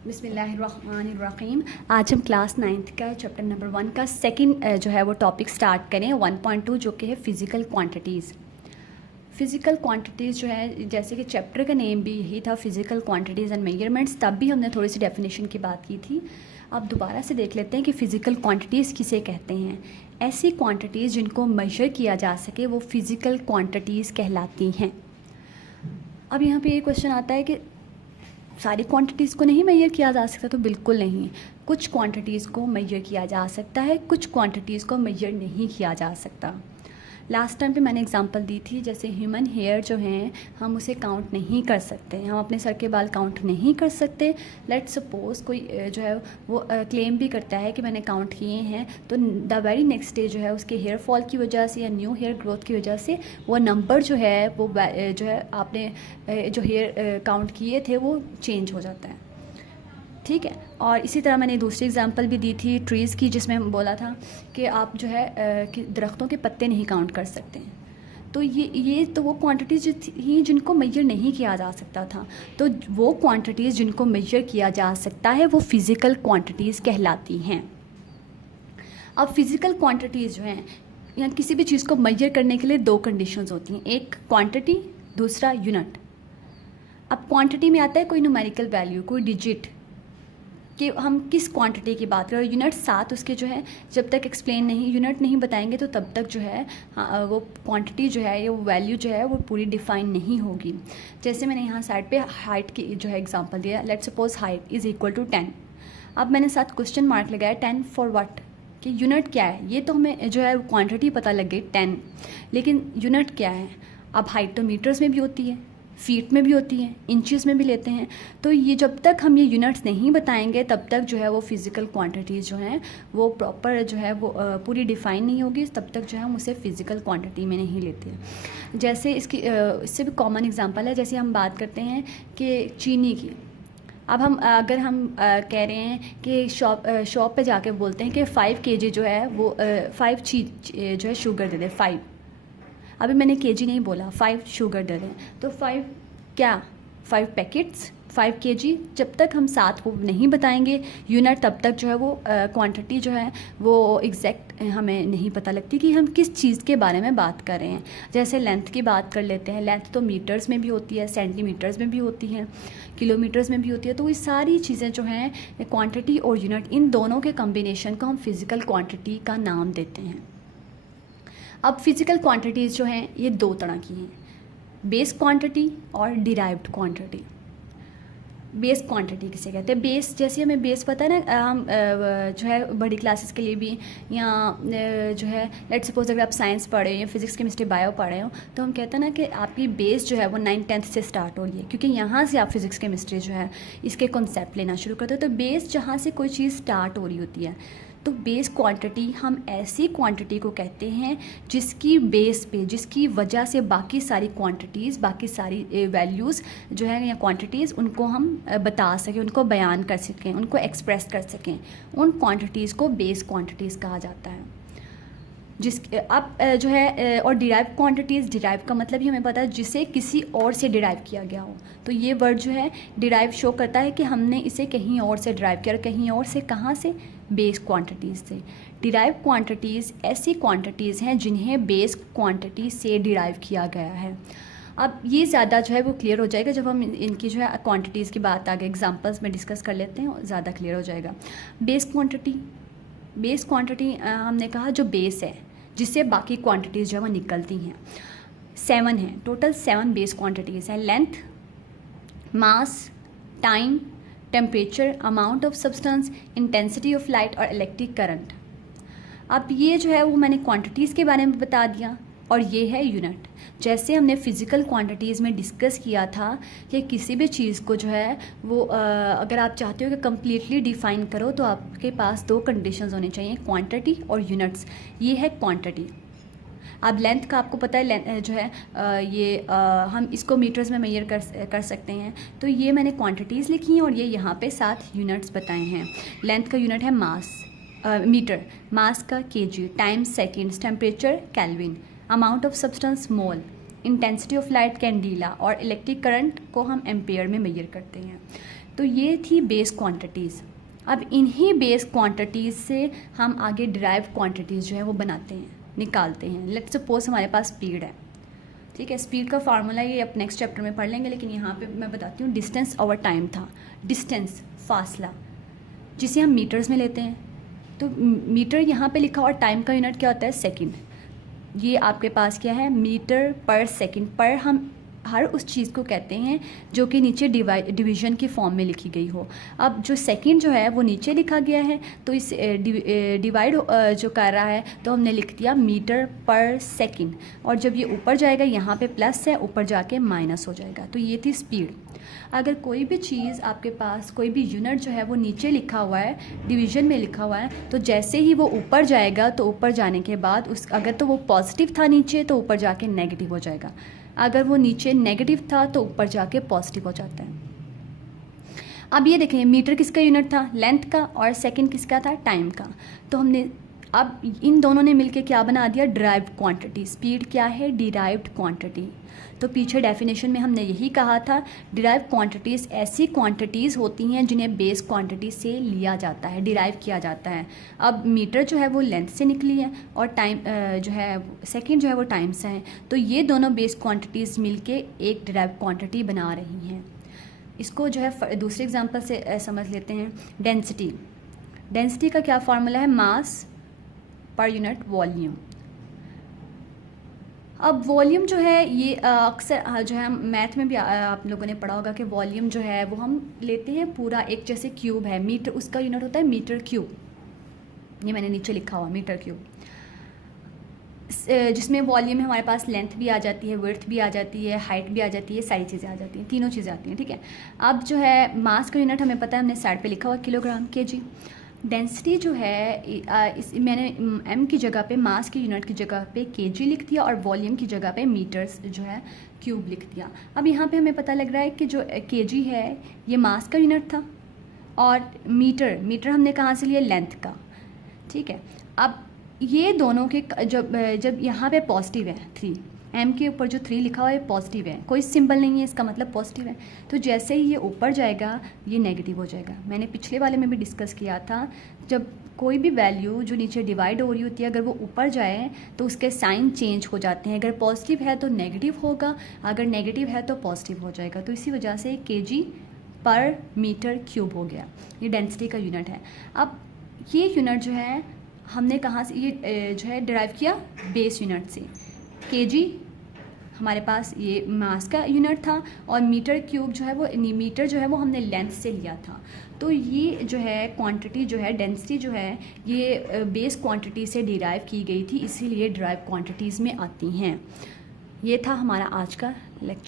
बिस्मिल्लाहिर्रहमानिर्रहीम। आज हम क्लास 9th का चैप्टर नंबर 1 का सेकंड जो है वो टॉपिक स्टार्ट करें 1.2 जो कि है फ़िज़िकल क्वांटिटीज़। फ़िज़िकल क्वांटिटीज़ जो है जैसे कि चैप्टर का नेम भी यही था फ़िज़िकल क्वांटिटीज़ एंड मेजरमेंट्स, तब भी हमने थोड़ी सी डेफिनेशन की बात की थी। अब दोबारा से देख लेते हैं कि फ़िज़िकल क्वांटिटीज़ किसे कहते हैं। ऐसी क्वांटिटीज़ जिनको मेजर किया जा सके वो फ़िज़िकल क्वांटिटीज़ कहलाती हैं। अब यहाँ पे ये क्वेश्चन आता है कि सारी क्वांटिटीज़ को नहीं मेजर किया जा सकता, तो बिल्कुल नहीं। कुछ क्वांटिटीज़ को मेजर किया जा सकता है, कुछ क्वांटिटीज़ को मेजर नहीं किया जा सकता। लास्ट टाइम पे मैंने एग्जांपल दी थी, जैसे ह्यूमन हेयर जो हैं हम उसे काउंट नहीं कर सकते, हम अपने सर के बाल काउंट नहीं कर सकते। लेट्स सपोज़ कोई जो है वो क्लेम भी करता है कि मैंने काउंट किए हैं, तो द वेरी नेक्स्ट डे जो है उसके हेयर फॉल की वजह से या न्यू हेयर ग्रोथ की वजह से वो नंबर जो है वो जो है आपने जो हेयर काउंट किए थे वो चेंज हो जाता है। ठीक है। और इसी तरह मैंने दूसरी एग्जांपल भी दी थी ट्रीज़ की, जिसमें हम बोला था कि आप जो है कि दरख्तों के पत्ते नहीं काउंट कर सकते हैं। तो ये तो वो क्वांटिटीज़ थी जिनको मेजर नहीं किया जा सकता था। तो वो क्वांटिटीज़ जिनको मेजर किया जा सकता है वो फ़िज़िकल क्वांटिटीज़ कहलाती हैं। अब फ़िज़िकल क्वांटिटीज़ जो हैं या किसी भी चीज़ को मेजर करने के लिए दो कंडीशंस होती हैं, एक क्वांटिटी, दूसरा यूनिट। अब क्वांटिटी में आता है कोई न्यूमेरिकल वैल्यू, कोई डिजिट, कि हम किस क्वांटिटी की बात करें। यूनिट साथ उसके जो है जब तक एक्सप्लेन नहीं, यूनिट नहीं बताएंगे तो तब तक जो है वो क्वांटिटी जो है या वो वैल्यू जो है वो पूरी डिफ़ाइन नहीं होगी। जैसे मैंने यहाँ साइड पे हाइट की जो है एग्जांपल दिया, let's suppose height is equal to 10। अब मैंने साथ क्वेश्चन मार्क लगाया, 10 फॉर व्हाट, कि यूनिट क्या है। ये तो हमें जो है क्वान्टिटी पता लग गई 10, लेकिन यूनिट क्या है। अब हाइट तो मीटर्स में भी होती है, फीट में भी होती हैं, इंचज़ में भी लेते हैं। तो ये जब तक हम ये यूनिट्स नहीं बताएंगे तब तक जो है वो फ़िज़िकल क्वांटिटीज़ जो हैं वो प्रॉपर जो है वो पूरी डिफ़ाइन नहीं होगी, तब तक जो है हम उसे फ़िज़िकल क्वांटिटी में नहीं लेते। जैसे इससे भी कॉमन एग्जांपल है, जैसे हम बात करते हैं कि चीनी की। अब अगर हम कह रहे हैं कि शॉप पे जाके बोलते हैं कि 5 kg जो है वो 5 जो है शुगर दे दे, 5। अभी मैंने केजी नहीं बोला, 5 शुगर दे दें, तो 5 क्या, 5 पैकेट्स, 5 kg। जब तक हम साथ वो नहीं बताएंगे यूनिट, तब तक जो है वो क्वांटिटी जो है वो एग्जैक्ट हमें नहीं पता लगती कि हम किस चीज़ के बारे में बात कर रहे हैं। जैसे लेंथ की बात कर लेते हैं, लेंथ तो मीटर्स में भी होती है, सेंटीमीटर्स में भी होती है, किलोमीटर्स में भी होती है। तो ये सारी चीज़ें जो हैं क्वांटिटी और यूनिट, इन दोनों के कॉम्बिनेशन को हम फिज़िकल क्वांटिटी का नाम देते हैं। अब फिज़िकल क्वांटिटीज़ जो हैं ये दो तरह की हैं, बेस क्वांटिटी और डिराइव्ड क्वांटिटी। बेस क्वांटिटी किसे कहते हैं, बेस जैसे हमें बेस पता है ना, हम जो है बड़ी क्लासेस के लिए भी या जो है लेट्स सपोज अगर आप साइंस पढ़े या फिजिक्स केमिस्ट्री बायो पढ़े हो, तो हम कहते हैं ना कि आपकी बेस जो है वो 9th-10th से स्टार्ट हो रही है, क्योंकि यहाँ से आप फिजिक्स केमिस्ट्री जो है इसके कॉन्सेप्ट लेना शुरू करते हो। तो बेस जहाँ से कोई चीज़ स्टार्ट हो रही होती है, तो बेस क्वांटिटी हम ऐसी क्वांटिटी को कहते हैं जिसकी बेस पे, जिसकी वजह से बाकी सारी क्वांटिटीज़, बाकी सारी वैल्यूज़ जो है या क्वांटिटीज़, उनको हम बता सकें, उनको बयान कर सकें, उनको एक्सप्रेस कर सकें। उन क्वांटिटीज़ को बेस क्वांटिटीज़ कहा जाता है। अब जो है और डिराइव क्वांटिटीज़, डिराइव का मतलब ही हमें पता है जिसे किसी और से डिराइव किया गया हो। तो ये वर्ड जो है डिराइव शो करता है कि हमने इसे कहीं और से डिराइव किया, और कहीं और से कहाँ से, बेस क्वांटिटीज़ से। डिराइव क्वांटिटीज़ ऐसी क्वांटिटीज़ हैं जिन्हें बेस क्वांटिटी से डिराइव किया गया है। अब ये ज़्यादा जो है वो क्लियर हो जाएगा जब हम इनकी जो है क्वांटिटीज़ की बात आगे एग्जांपल्स में डिस्कस कर लेते हैं, ज़्यादा क्लियर हो जाएगा। बेस क्वांटिटी हमने कहा जो बेस है जिससे बाकी क्वांटिटीज़ जो है वो निकलती हैं। 7 हैं, टोटल 7 बेस क्वांटिटीज़ हैं। Length, mass, time, temperature, amount of substance, intensity of light और इलेक्ट्रिक करंट। अब ये जो है वो मैंने क्वांटिटीज़ के बारे में बता दिया, और ये है यूनिट। जैसे हमने फ़िज़िकल क्वांटिटीज़ में डिस्कस किया था कि किसी भी चीज़ को जो है वो अगर आप चाहते हो कि कम्प्लीटली डिफ़ाइन करो तो आपके पास दो कंडीशंस होने चाहिए, क्वांटिटी और यूनिट्स। ये है क्वांटिटी। अब लेंथ का आपको पता है, लेंथ जो है हम इसको मीटर्स में मेजर कर सकते हैं। तो ये मैंने क्वांटिटीज़ लिखी हैं और ये यहाँ पे 7 यूनिट्स बताए हैं। लेंथ का यूनिट है मास, मीटर, मास का KG, time seconds, temperature kelvin, amount of substance mole, intensity of light candela, और इलेक्ट्रिक करंट को हम एम्पेयर में मेजर करते हैं। तो ये थी बेस क्वांटिटीज़। अब इन्हीं बेस क्वांटिटीज़ से हम आगे डिराइव क्वांटिटीज़ जो है वो बनाते हैं, निकालते हैं। लेट्स सपोज हमारे पास स्पीड है, ठीक है। स्पीड का फार्मूला ये अब नेक्स्ट चैप्टर में पढ़ लेंगे, लेकिन यहाँ पे मैं बताती हूँ डिस्टेंस ओवर टाइम था। डिस्टेंस, फासला, जिसे हम मीटर्स में लेते हैं। तो मीटर यहाँ पे लिखा और टाइम का यूनिट क्या होता है? सेकंड। ये आपके पास क्या है? मीटर पर सेकंड। पर हम हर उस चीज़ को कहते हैं जो कि नीचे डिवीज़न की फॉर्म में लिखी गई हो। अब जो सेकंड जो है वो नीचे लिखा गया है, तो इस डिवाइड जो कर रहा है तो हमने लिख दिया मीटर पर सेकंड, और जब ये ऊपर जाएगा यहाँ पे प्लस है, ऊपर जाके माइनस हो जाएगा। तो ये थी स्पीड। अगर कोई भी चीज़ आपके पास, कोई भी यूनिट जो है वो नीचे लिखा हुआ है, डिवीज़न में लिखा हुआ है, तो जैसे ही वो ऊपर जाएगा तो ऊपर जाने के बाद अगर तो वो पॉजिटिव था नीचे तो ऊपर जाके नेगेटिव हो जाएगा। अगर वो नीचे नेगेटिव था तो ऊपर जाके पॉजिटिव हो जाता है। अब ये देखें, मीटर किसका यूनिट था? लेंथ का, और सेकंड किसका था? टाइम का। तो हमने अब इन दोनों ने मिलके क्या बना दिया? Derived quantity. स्पीड क्या है? Derived quantity. तो पीछे डेफिनेशन में हमने यही कहा था, डिराइव्ड क्वांटिटीज़ ऐसी क्वांटिटीज़ होती हैं जिन्हें बेस क्वांटिटी से लिया जाता है, डिराइव किया जाता है। अब मीटर जो है वो लेंथ से निकली है, और टाइम जो है सेकंड जो है वो टाइम से है। तो ये दोनों बेस क्वांटिटीज़ मिलके एक डिराइव्ड क्वांटिटी बना रही हैं। इसको जो है दूसरे एग्जांपल से समझ लेते हैं। डेंसिटी। डेंसिटी का क्या फार्मूला है? मास पर यूनिट वॉल्यूम। अब वॉल्यूम जो है ये अक्सर जो है मैथ में भी आप लोगों ने पढ़ा होगा कि वॉल्यूम जो है वो हम लेते हैं पूरा, एक जैसे क्यूब है, मीटर उसका यूनिट होता है मीटर क्यूब। ये मैंने नीचे लिखा हुआ मीटर क्यूब, जिसमें वॉल्यूम में हमारे पास लेंथ भी आ जाती है, विड्थ भी आ जाती है, हाइट भी आ जाती है, सारी चीज़ें आ जाती हैं, तीनों चीज़ें आती हैं, ठीक है। अब जो है मास का यूनिट हमें पता है, हमने साइड पे लिखा हुआ किलोग्राम, केजी। डेंसिटी जो है मैंने एम की जगह पे, मास की यूनिट की जगह पे केजी लिख दिया, और वॉल्यूम की जगह पे मीटर्स जो है क्यूब लिख दिया। अब यहाँ पे हमें पता लग रहा है कि जो केजी है ये मास का यूनिट था, और मीटर हमने कहाँ से लिया? लेंथ का, ठीक है। अब ये दोनों के जब यहाँ पे पॉजिटिव है 3, एम के ऊपर जो 3 लिखा हुआ है पॉजिटिव है, कोई सिंबल नहीं है, इसका मतलब पॉजिटिव है। तो जैसे ही ये ऊपर जाएगा ये नेगेटिव हो जाएगा। मैंने पिछले वाले में भी डिस्कस किया था, जब कोई भी वैल्यू जो नीचे डिवाइड हो रही होती है, अगर वो ऊपर जाए तो उसके साइन चेंज हो जाते हैं। अगर पॉजिटिव है तो नेगेटिव होगा, अगर नेगेटिव है तो पॉजिटिव हो जाएगा। तो इसी वजह से केजी पर मीटर क्यूब हो गया, ये डेंसिटी का यूनिट है। अब ये यूनिट जो है हमने कहाँ से ये जो है डिराइव किया? बेस यूनिट से। केजी हमारे पास ये मास का यूनिट था, और मीटर क्यूब जो है वो, मीटर जो है वो हमने लेंथ से लिया था। तो ये जो है क्वांटिटी जो है, डेंसिटी जो है, ये बेस क्वांटिटी से डिराइव की गई थी, इसीलिए डिराइव क्वांटिटीज़ में आती हैं। ये था हमारा आज का लेक्चर।